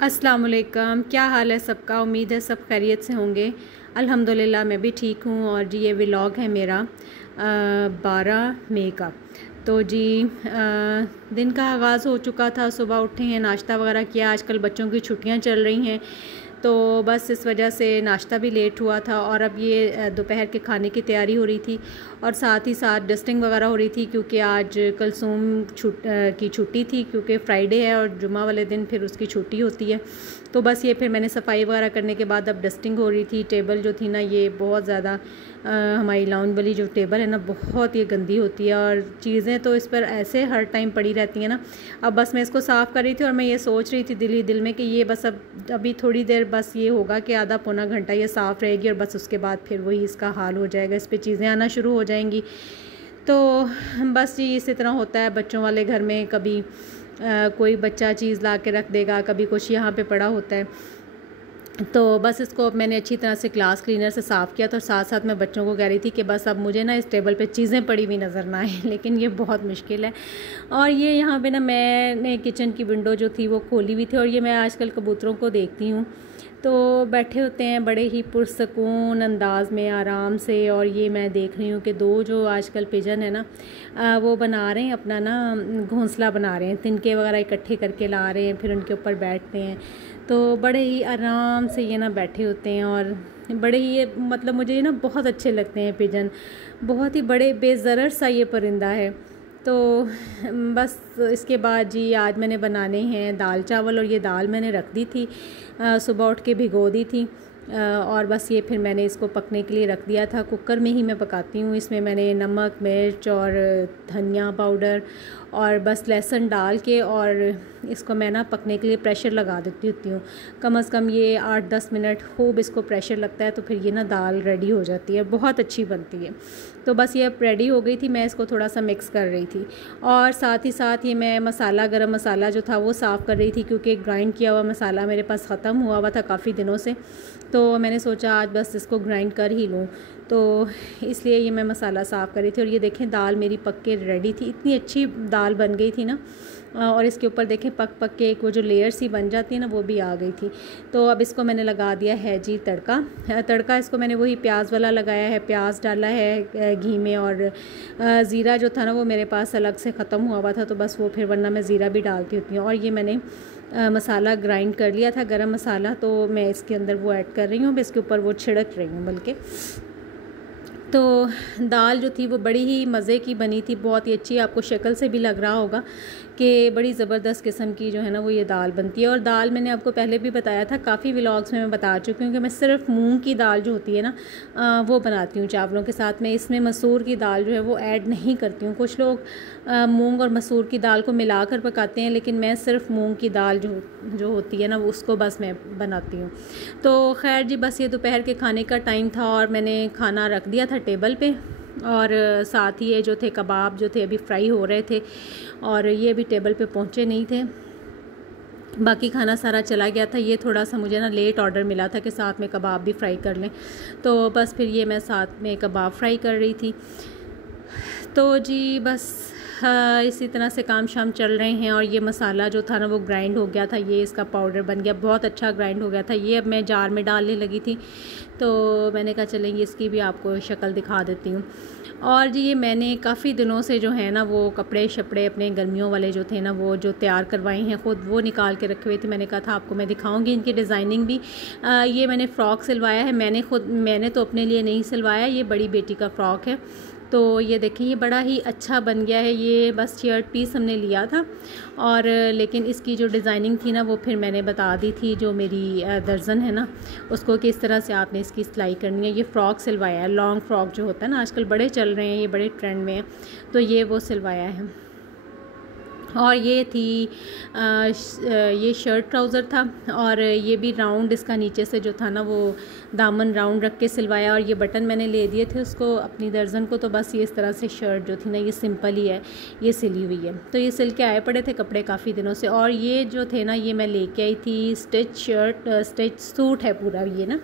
अस्सलाम वालेकुम। क्या हाल है सबका? उम्मीद है सब खैरियत से होंगे। अल्हम्दुलिल्लाह मैं भी ठीक हूँ। और जी ये व्लॉग है मेरा 12 मई का। तो जी दिन का आगाज़ हो चुका था, सुबह उठे हैं, नाश्ता वगैरह किया। आजकल बच्चों की छुट्टियाँ चल रही हैं तो बस इस वजह से नाश्ता भी लेट हुआ था। और अब ये दोपहर के खाने की तैयारी हो रही थी और साथ ही साथ डस्टिंग वगैरह हो रही थी, क्योंकि आज कलसूम की छुट्टी थी, क्योंकि फ्राइडे है और जुमा वाले दिन फिर उसकी छुट्टी होती है। तो बस ये फिर मैंने सफाई वगैरह करने के बाद अब डस्टिंग हो रही थी। टेबल जो थी ना, ये बहुत ज़्यादा हमारी लाउंज वाली जो टेबल है ना, बहुत ये गंदी होती है और चीज़ें तो इस पर ऐसे हर टाइम पड़ी रहती हैं ना। अब बस मैं इसको साफ़ कर रही थी और मैं ये सोच रही थी दिल ही दिल में कि ये बस अभी थोड़ी देर बस ये होगा कि आधा पौना घंटा ये साफ़ रहेगी और बस उसके बाद फिर वही इसका हाल हो जाएगा, इस पर चीज़ें आना शुरू हो जाएंगी। तो बस ये इसी तरह होता है बच्चों वाले घर में। कभी कोई बच्चा चीज़ ला के रख देगा, कभी कुछ यहाँ पे पड़ा होता है। तो बस इसको अब मैंने अच्छी तरह से ग्लास क्लीनर से साफ़ किया। तो साथ साथ मैं बच्चों को कह रही थी कि बस अब मुझे ना इस टेबल पे चीज़ें पड़ी हुई नज़र ना आए, लेकिन ये बहुत मुश्किल है। और ये यहाँ पे ना मैंने किचन की विंडो जो थी वो खोली हुई थी और ये मैं आजकल कबूतरों को देखती हूँ तो बैठे होते हैं बड़े ही पुरसकून अंदाज में आराम से। और ये मैं देख रही हूँ कि दो जो आजकल पिजन है ना, वो बना रहे हैं अपना ना घोंसला बना रहे हैं, तिनके वगैरह इकट्ठे करके ला रहे हैं, फिर उनके ऊपर बैठते हैं। तो बड़े ही आराम से ये ना बैठे होते हैं और बड़े ही ये मतलब मुझे ये ना बहुत अच्छे लगते हैं पिजन। बहुत ही बड़े बेज़रर सा ये परिंदा है। तो बस इसके बाद जी आज मैंने बनाने हैं दाल चावल। और ये दाल मैंने रख दी थी, सुबह उठ के भिगो दी थी और बस ये फिर मैंने इसको पकने के लिए रख दिया था। कुकर में ही मैं पकाती हूँ। इसमें मैंने नमक, मिर्च और धनिया पाउडर और बस लहसुन डाल के और इसको मैं ना पकने के लिए प्रेशर लगा देती होती हूँ। कम से कम ये 8-10 मिनट खूब इसको प्रेशर लगता है तो फिर ये ना दाल रेडी हो जाती है, बहुत अच्छी बनती है। तो बस ये अब रेडी हो गई थी, मैं इसको थोड़ा सा मिक्स कर रही थी और साथ ही साथ ये मैं मसाला, गरम मसाला जो था वो साफ़ कर रही थी, क्योंकि ग्राइंड किया हुआ मसाला मेरे पास ख़त्म हुआ था काफ़ी दिनों से। तो मैंने सोचा आज बस इसको ग्राइंड कर ही लूँ, तो इसलिए ये मैं मसाला साफ़ कर रही थी। और ये देखें दाल मेरी पक के रेडी थी, इतनी अच्छी दाल बन गई थी ना। और इसके ऊपर देखें पक पक के एक वो जो लेयर सी बन जाती है ना, वो भी आ गई थी। तो अब इसको मैंने लगा दिया है जी तड़का इसको मैंने वही प्याज वाला लगाया है, प्याज डाला है घी में। और ज़ीरा जो था ना वो मेरे पास अलग से ख़त्म हुआ था, तो बस वो फिर वरना मैं ज़ीरा भी डालती होती हूँ। और ये मैंने मसाला ग्राइंड कर लिया था, गरम मसाला, तो मैं इसके अंदर वो ऐड कर रही हूँ, इसके ऊपर वो छिड़क रही हूँ बल्कि। तो दाल जो थी वो बड़ी ही मज़े की बनी थी, बहुत ही अच्छी। आपको शक्ल से भी लग रहा होगा कि बड़ी ज़बरदस्त किस्म की जो है ना वो ये दाल बनती है। और दाल मैंने आपको पहले भी बताया था, काफ़ी व्लॉग्स में मैं बता चुकी हूँ कि मैं सिर्फ मूंग की दाल जो होती है ना वो बनाती हूँ चावलों के साथ में। इसमें मसूर की दाल जो है वो ऐड नहीं करती हूँ। कुछ लोग मूंग और मसूर की दाल को मिलाकर पकाते हैं, लेकिन मैं सिर्फ मूंग की दाल जो होती है ना उसको बस मैं बनाती हूँ। तो खैर जी बस ये दोपहर के खाने का टाइम था और मैंने खाना रख दिया था टेबल पे। और साथ ही ये जो थे कबाब जो थे अभी फ्राई हो रहे थे और ये भी टेबल पे पहुँचे नहीं थे, बाकी खाना सारा चला गया था। ये थोड़ा सा मुझे ना लेट ऑर्डर मिला था कि साथ में कबाब भी फ्राई कर लें, तो बस फिर ये मैं साथ में कबाब फ्राई कर रही थी। तो जी बस इसी तरह से काम शाम चल रहे हैं। और ये मसाला जो था ना वो ग्राइंड हो गया था, ये इसका पाउडर बन गया, बहुत अच्छा ग्राइंड हो गया था। ये अब मैं जार में डालने लगी थी, तो मैंने कहा चलेंगे इसकी भी आपको शक्ल दिखा देती हूँ। और जी ये मैंने काफ़ी दिनों से जो है ना वो कपड़े शपड़े अपने गर्मियों वाले जो थे ना वो जो तैयार करवाए हैं ख़ुद, वो निकाल के रखे हुए थे। मैंने कहा था आपको मैं दिखाऊंगी इनकी डिज़ाइनिंग भी। ये मैंने फ़्रॉक सिलवाया है, मैंने तो अपने लिए नहीं सिलवाया, ये बड़ी बेटी का फ़्रॉक है। तो ये देखिए ये बड़ा ही अच्छा बन गया है। ये बस शर्ट पीस हमने लिया था और लेकिन इसकी जो डिज़ाइनिंग थी ना वो फिर मैंने बता दी थी जो मेरी दर्जन है ना उसको, किस तरह से आपने इसकी सिलाई करनी है। ये फ़्रॉक सिलवाया है, लॉन्ग फ्रॉक जो होता है ना आजकल बड़े चल रहे हैं, ये बड़े ट्रेंड में है, तो ये वो सिलवाया है। और ये थी ये शर्ट ट्राउज़र था और ये भी राउंड इसका नीचे से जो था ना वो दामन राउंड रख के सिलवाया। और ये बटन मैंने ले दिए थे उसको अपनी दर्जन को। तो बस ये इस तरह से शर्ट जो थी ना ये सिंपल ही है, ये सिली हुई है। तो ये सिल के आए पड़े थे कपड़े काफ़ी दिनों से। और ये जो थे ना ये मैं लेके आई थी स्टिच सूट है पूरा ये ना,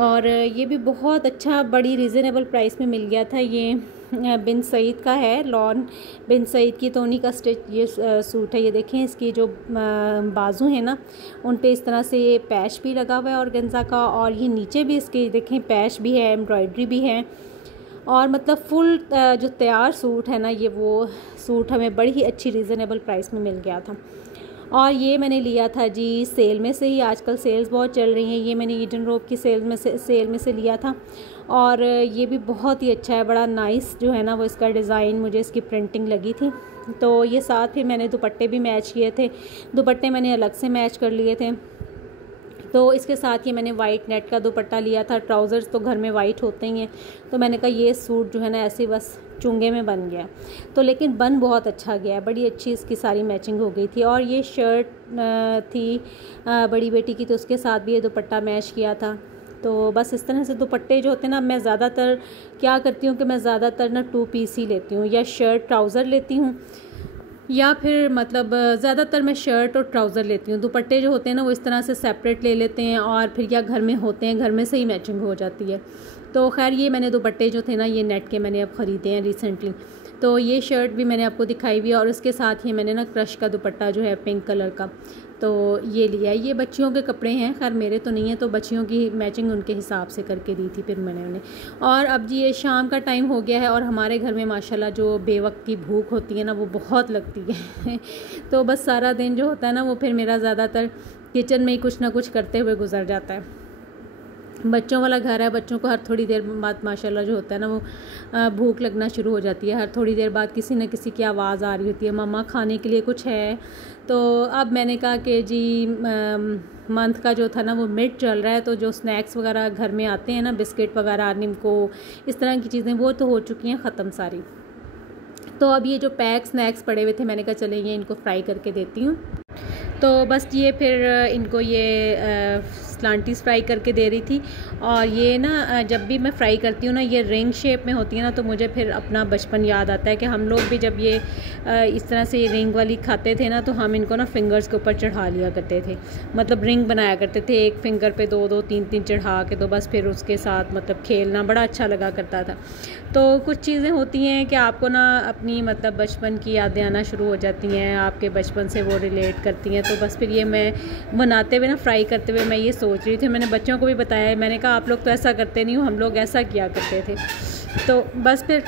और ये भी बहुत अच्छा बड़ी रीज़नेबल प्राइस में मिल गया था। ये बिन सईद का है, लॉन बिन सईद की, तो उन्हीं का स्टिच ये सूट है। ये देखें इसकी जो बाजू है ना उन पे इस तरह से ये पैच भी लगा हुआ है ऑर्गेन्जा का, और ये नीचे भी इसके देखें पैच भी है, एम्ब्रॉयडरी भी है, और मतलब फुल जो तैयार सूट है ना, ये वो सूट हमें बड़ी ही अच्छी रीज़नेबल प्राइस में मिल गया था। और ये मैंने लिया था जी सेल में से ही, आजकल सेल्स बहुत चल रही हैं। ये मैंने ईडन रोब की सेल में से लिया था, और ये भी बहुत ही अच्छा है, बड़ा नाइस जो है ना वो इसका डिज़ाइन, मुझे इसकी प्रिंटिंग लगी थी। तो ये साथ फिर मैंने दुपट्टे भी मैच किए थे, दुपट्टे मैंने अलग से मैच कर लिए थे। तो इसके साथ ही मैंने वाइट नेट का दुपट्टा लिया था, ट्राउज़र्स तो घर में वाइट होते ही हैं, तो मैंने कहा ये सूट जो है ना ऐसे बस चुंगे में बन गया, तो लेकिन बन बहुत अच्छा गया है, बड़ी अच्छी इसकी सारी मैचिंग हो गई थी। और ये शर्ट थी बड़ी बेटी की, तो उसके साथ भी ये दुपट्टा मैच किया था। तो बस इस तरह से दुपट्टे जो होते हैं ना, मैं ज़्यादातर क्या करती हूँ कि मैं ज़्यादातर ना 2 पीस ही लेती हूँ, या शर्ट ट्राउज़र लेती हूँ, या फिर मतलब ज़्यादातर मैं शर्ट और ट्राउज़र लेती हूँ। दुपट्टे जो होते हैं ना वो इस तरह से सेपरेट ले लेते हैं, और फिर या घर में होते हैं, घर में से ही मैचिंग हो जाती है। तो खैर ये मैंने दुपट्टे जो थे ना ये नेट के मैंने अब ख़रीदे हैं रिसेंटली। तो ये शर्ट भी मैंने आपको दिखाई हुई है, और उसके साथ ही मैंने ना क्रश का दुपट्टा जो है पिंक कलर का, तो ये लिया है। ये बच्चियों के कपड़े हैं, खैर मेरे तो नहीं है, तो बच्चियों की मैचिंग उनके हिसाब से करके दी थी फिर मैंने उन्हें। और अब जी ये शाम का टाइम हो गया है, और हमारे घर में माशाल्लाह जो बेवक्त की भूख होती है ना वो बहुत लगती है तो बस सारा दिन जो होता है ना वो फिर मेरा ज़्यादातर किचन में ही कुछ ना कुछ करते हुए गुजर जाता है। बच्चों वाला घर है, बच्चों को हर थोड़ी देर बाद माशाल्लाह जो होता है ना वो भूख लगना शुरू हो जाती है। हर थोड़ी देर बाद किसी न किसी की आवाज़ आ रही होती है, मम्मा खाने के लिए कुछ है। तो अब मैंने कहा कि जी मंथ का जो था ना वो मिड चल रहा है, तो जो स्नैक्स वगैरह घर में आते हैं ना, बिस्किट वगैरह, निम्को, इस तरह की चीज़ें वो तो हो चुकी हैं ख़त्म सारी। तो अब ये जो पैक स्नैक्स पड़े हुए थे मैंने कहा चले ये इनको फ्राई करके देती हूँ। तो बस ये फिर इनको ये स्लांटीज फ्राई करके दे रही थी। और ये ना जब भी मैं फ्राई करती हूँ ना ये रिंग शेप में होती है ना, तो मुझे फिर अपना बचपन याद आता है कि हम लोग भी जब ये इस तरह से रिंग वाली खाते थे ना, तो हम इनको ना फिंगर्स के ऊपर चढ़ा लिया करते थे, मतलब रिंग बनाया करते थे, एक फिंगर पे 2-2 3-3 चढ़ा के, तो बस फिर उसके साथ मतलब खेलना बड़ा अच्छा लगा करता था। तो कुछ चीज़ें होती हैं कि आपको ना अपनी मतलब बचपन की यादें आना शुरू हो जाती हैं, आपके बचपन से वो रिलेट करती हैं। तो बस फिर ये मैं बनाते हुए ना फ्राई करते हुए मैं ये सोच रही थी, मैंने बच्चों को भी बताया, मैंने कहा आप लोग तो ऐसा करते नहीं हो, हम लोग ऐसा किया करते थे। तो बस फिर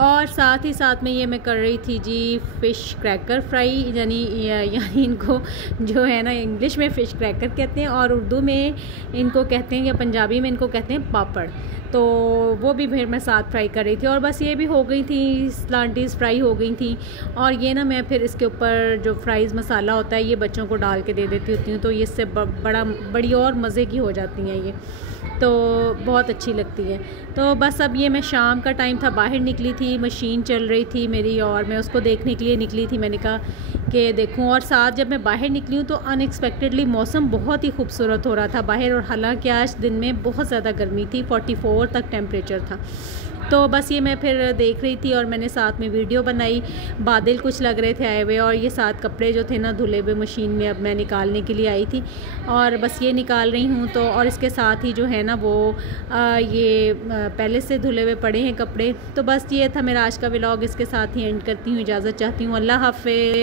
और साथ ही साथ में ये मैं कर रही थी जी फ़िश क्रैकर फ्राई, यानी इनको जो है ना इंग्लिश में फ़िश क्रैकर कहते हैं, और उर्दू में इनको कहते हैं या पंजाबी में इनको कहते हैं पापड़। तो वो भी फिर मैं साथ फ्राई कर रही थी, और बस ये भी हो गई थी, स्लांटीज फ्राई हो गई थी। और ये ना मैं फिर इसके ऊपर जो फ्राइज़ मसाला होता है ये बच्चों को डाल के दे देती होती हूँ, तो ये इससे बड़ी और मज़े की हो जाती हैं ये, तो बहुत अच्छी लगती है। तो बस अब ये मैं शाम का टाइम था, बाहर निकली थी, मशीन चल रही थी मेरी, और मैं उसको देखने के लिए निकली थी। मैंने कहा कि देखूं, और साथ जब मैं बाहर निकली हूँ तो अनएक्सपेक्टेडली मौसम बहुत ही खूबसूरत हो रहा था बाहर, और हालांकि आज दिन में बहुत ज़्यादा गर्मी थी, 44 तक टेम्परेचर था। तो बस ये मैं फिर देख रही थी, और मैंने साथ में वीडियो बनाई, बादल कुछ लग रहे थे आए हुए, और ये साथ कपड़े जो थे ना धुले हुए मशीन में अब मैं निकालने के लिए आई थी, और बस ये निकाल रही हूँ। तो और इसके साथ ही जो है ना वो ये पहले से धुले हुए पड़े हैं कपड़े। तो बस ये था मेरा आज का व्लॉग, इसके साथ ही एंड करती हूँ, इजाज़त चाहती हूँ, अल्लाह हाफ़िज़।